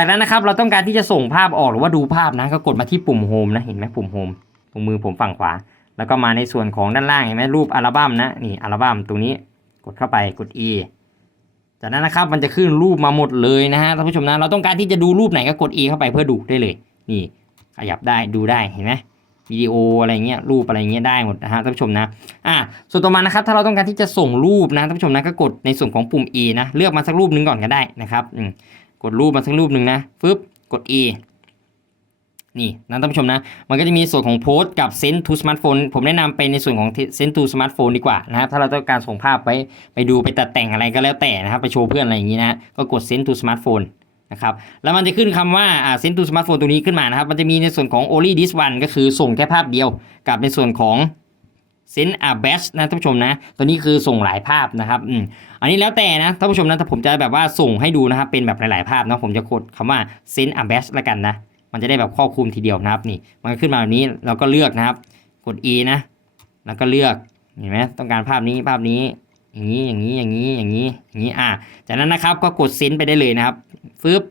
จากนั้นนะครับเราต้องการที่จะส่งภาพออกหรือว่าดูภาพนะก็กดมาที่ปุ่มโฮมนะเห็นไหมปุ่มโฮมตรงมือผมฝั่งขวา แล้วก็มาในส่วนของด้านล่างเห็นไหมรูปอัลบั้มนะนี่อัลบั้มตรงนี้กดเข้าไปกด E จากนั้นนะครับมันจะขึ้นรูปมาหมดเลยนะฮะท่านผู้ชมนะเราต้องการที่จะดูรูปไหนก็กด E เข้าไปเพื่อดูได้เลยนี่ขยับได้ดูได้เห็นไหมวิดีโออะไรเงี้ยรูปอะไรเงี้ยได้หมดนะฮะท่านผู้ชมนะอะส่วนต่อมานะครับถ้าเราต้องการที่จะส่งรูปนะท่านผู้ชมนะก็กดในส่วนของปุ่ม E นะเลือกมาสักรูปนึงก่อนก็ได้นะครับอืม กดรูปมาสักรูปหนึ่งนะฟึบกด E นี่นะท่านผู้ชมนะ มันก็จะมีส่วนของโพสต์กับ Send to Smartphone ผมแนะนำไปในส่วนของ Send to Smartphone ดีกว่านะครับถ้าเราต้องการส่งภาพไปไปดูไปตัดแต่งอะไรก็แล้วแต่นะครับ ไปโชว์เพื่อนอะไรอย่างนี้นะก็กด Send to Smartphone นะครับแล้วมันจะขึ้นคำว่าอ่า Send to Smartphone ตัวนี้ขึ้นมานะครับ มันจะมีในส่วนของ only this one ก็คือส่งแค่ภาพเดียวกับในส่วนของ Send a batch นะท่านผู้ชมนะ ตัวนี้คือส่งหลายภาพนะครับอืมอันนี้แล้วแต่นะท่านผู้ชมนะถ้าผมจะแบบว่าส่งให้ดูนะครับ เป็นแบบหลาย ๆ ภาพนะผมจะกดคำว่า Send a batch ละกันนะ มันจะได้แบบครอบคลุมทีเดียวนะครับนี่ มันขึ้นมาแบบนี้เราก็เลือกนะครับ กด E นะ แล้วก็เลือกเห็นไหมต้องการภาพนี้ภาพนี้อย่างนี้อย่างนี้อย่างนี้อย่างนี้อย่างนี้อ่าจากนั้นนะครับก็กดเซนไปได้เลยนะครับฟึบ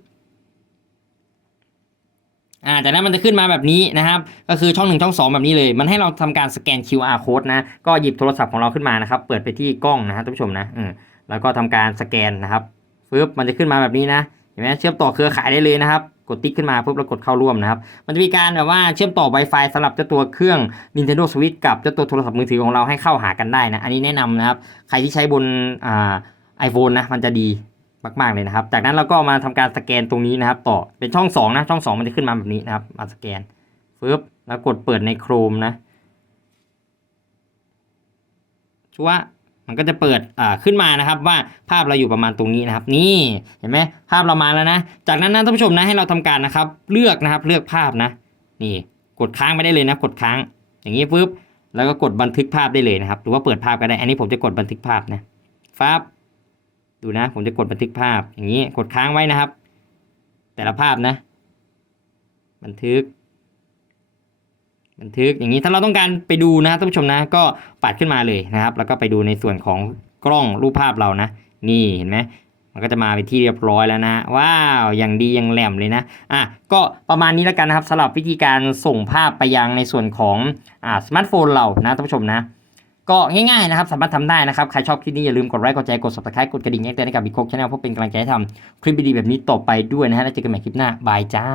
อ่าจากนั้นมันจะขึ้นมาแบบนี้นะครับ ก็คือช่องหนึ่งช่องสองแบบนี้เลย มันให้เราทำการสแกน QR code นะ ก็หยิบโทรศัพท์ของเราขึ้นมานะครับ เปิดไปที่กล้องนะฮะท่านผู้ชมนะอืมแล้วก็ทำการสแกนนะครับฟึบมันจะขึ้นมาแบบนี้นะเห็นไหมเชื่อมต่อเครือข่ายได้เลยนะครับกดติ๊กขึ้นมาปุ๊บแล้วกดเข้าร่วมนะครับ มันจะมีการแบบว่าเชื่อมต่อ Wi-Fi สำหรับเจ้าตัวเครื่อง Nintendo Switch กับเจ้าตัวโทรศัพท์มือถือของเราให้เข้าหากันได้นะ อันนี้แนะนำนะครับ ใครที่ใช้บนอ่า iPhone นะ มันจะดี มาก ๆเลยนะครับ จากนั้นเราก็มาทำการสแกนตรงนี้นะครับ ต่อเป็นช่อง2นะช่อง 2 มันจะขึ้นมาแบบนี้นะครับ มาสแกนฟึบแล้วกดเปิดใน Chrome นะชัวมันก็จะเปิดอ่าขึ้นมานะครับว่าภาพเราอยู่ประมาณตรงนี้นะครับ นี่เห็นไหมภาพเรามาแล้วนะ จากนั้นนะท่านผู้ชมนะให้เราทำการนะครับ เลือกนะครับเลือกภาพนะ นี่กดค้างไม่ได้เลยนะ กดค้าง อย่างนี้ปุ๊บแล้วก็กดบันทึกภาพได้เลยนะครับ หรือว่าเปิดภาพก็ได้ อันนี้ผมจะกดบันทึกภาพนะฟ้าบ ดูนะ ผมจะกดบันทึกภาพอย่างนี้กดค้างไว้นะครับ แต่ละภาพนะ บันทึก บันทึกอย่างนี้ถ้าเราต้องการไปดูนะท่านผู้ชมนะ ก็ปัดขึ้นมาเลยนะครับ แล้วก็ไปดูในส่วนของกล้องรูปภาพเรานะ นี่เห็นไหมมันก็จะมาเป็นที่เรียบร้อยแล้วนะ ว้าวอย่างดีอย่างแหลมเลยนะอะก็ประมาณนี้แล้วกันนะครับสำหรับวิธีการส่งภาพไปยังในส่วนของอ่าสมาร์ทโฟนเรานะท่านผู้ชมนะ ก็ง่ายๆนะครับสามารถทำได้นะครับ ใครชอบคลิปนี้อย่าลืมกดไลค์กดแชร์กด subscribe กดกระดิ่งแจ้งเตือนให้กับบิ๊กโคกชาแนลเพื่อเป็นกำลังใจให้ทำคลิปดีๆแบบนี้ต่อไปด้วยนะฮะแล้วเจอกันใหม่คลิปหน้าบายจ้า